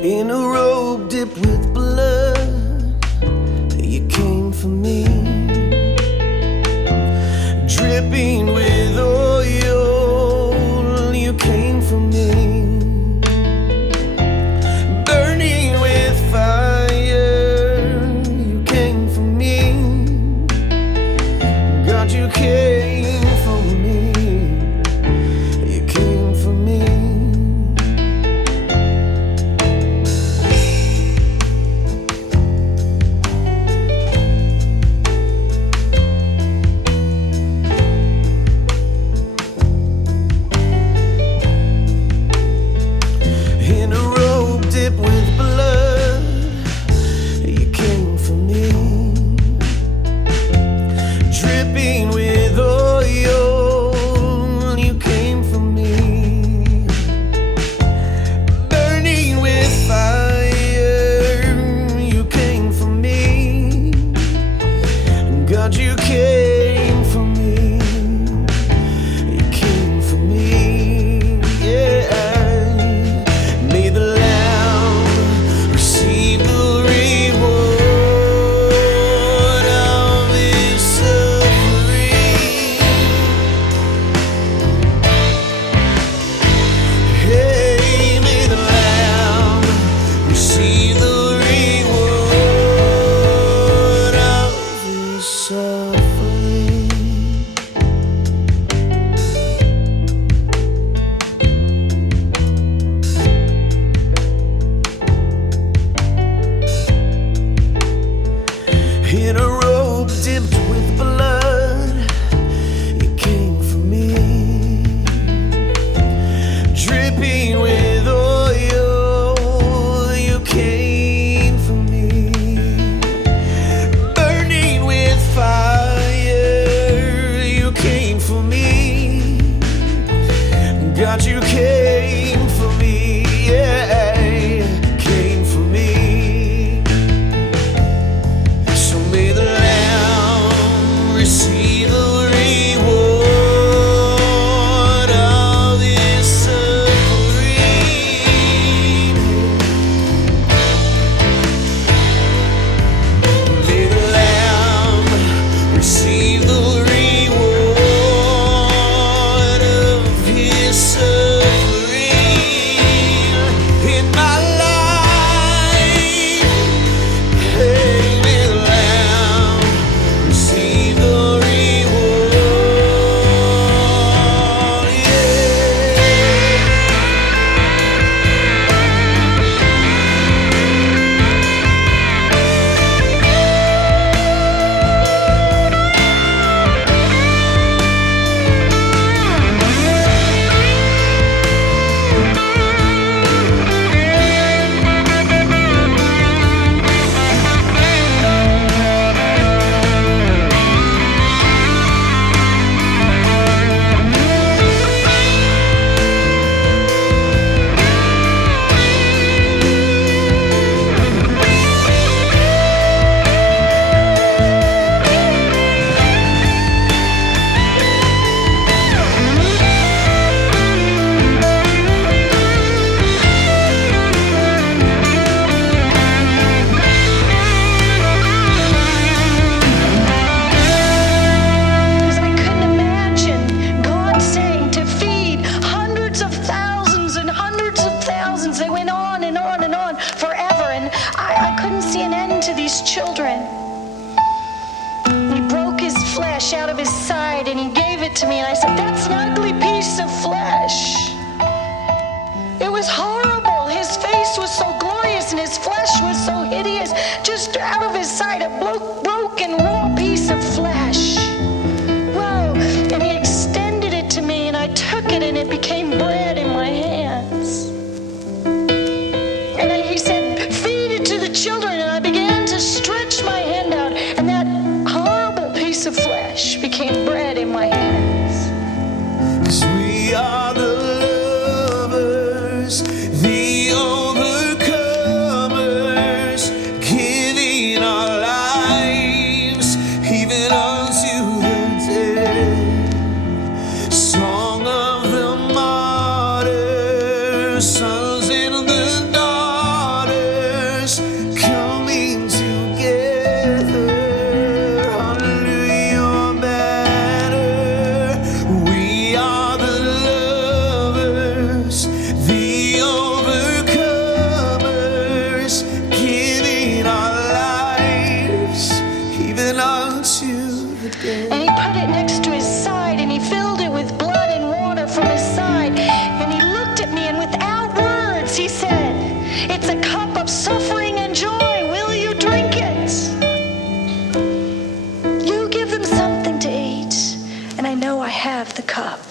In a robe dipped with blood, you came for me. Dripping with oil, you came for me. Burning with fire, you came for me. God, you came for me. You came for me. In a robe dipped with blood, you came for me. Dripping with oil, you came for me. Burning with fire, you came for me. God, you came for me. You came for me, yeah. May the Lamb receive the reward of his suffering. Hey, may the Lamb receive the reward of his suffering. In a robe dipped with blood, you came for me. Dripping with oil, you came for me. Burning with fire, you came for me. God, you came for me, yeah. Came for me. So may the Lamb receive the reward of his suffering. May the Lamb receive the reward of his suffering in my life. Hey, may the Lamb receive the reward, yeah. Because I couldn't imagine God saying to feed hundreds of thousands and hundreds of thousands. They went on and on and on forever, and I couldn't see an end to these children. He broke his flesh out of his side and he gave it to me, and I said, that's an ugly piece of flesh. It was horrible. His face was so glorious and his flesh was so hideous. Just out of his side, a broken, raw piece of flesh. Whoa. And he extended it to me, and I took it, and it became bread in my hands. And then he said, feed it to the children. And I began to stretch my hand out, and that horrible piece of flesh became bread in my hands. 'Cause we are the lovers, the overcomers, giving our lives even unto the dead. Song of the martyr. cup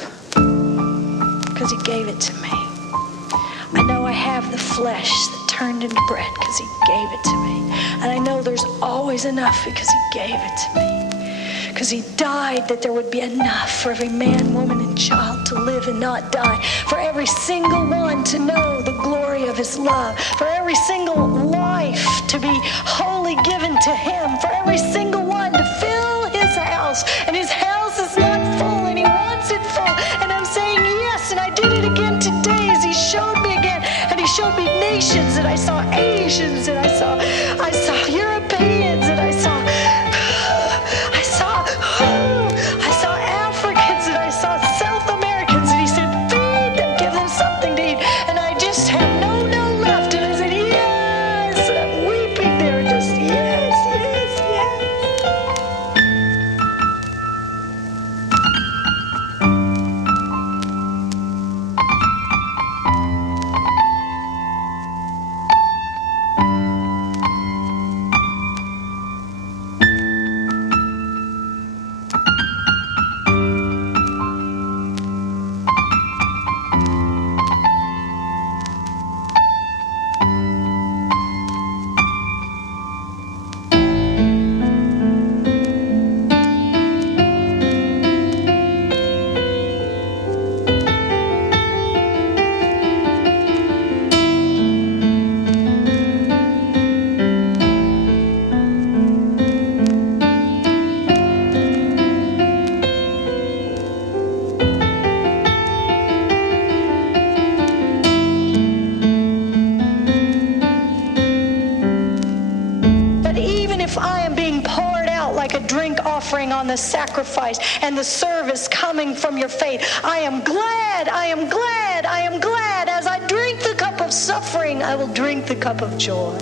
because he gave it to me. I know I have the flesh that turned into bread because he gave it to me. And I know there's always enough because he gave it to me. Because he died that there would be enough for every man, woman, and child to live and not die. For every single one to know the glory of his love. For every single life to be wholly given to him. For every single one to fill his house. And his house is not full and he wants it full. And I'm saying yes, and I did it again today as he showed me again. And he showed me nations, and I saw Asians, and I saw Europeans, and I saw Africans, and I saw South Americans, and he said, feed them, give them something to eat. And I just have no left. And I said, yes. And I'm weeping there, just yes, yes, yes. On the sacrifice and the service coming from your faith. I am glad, I am glad, I am glad. As I drink the cup of suffering, I will drink the cup of joy.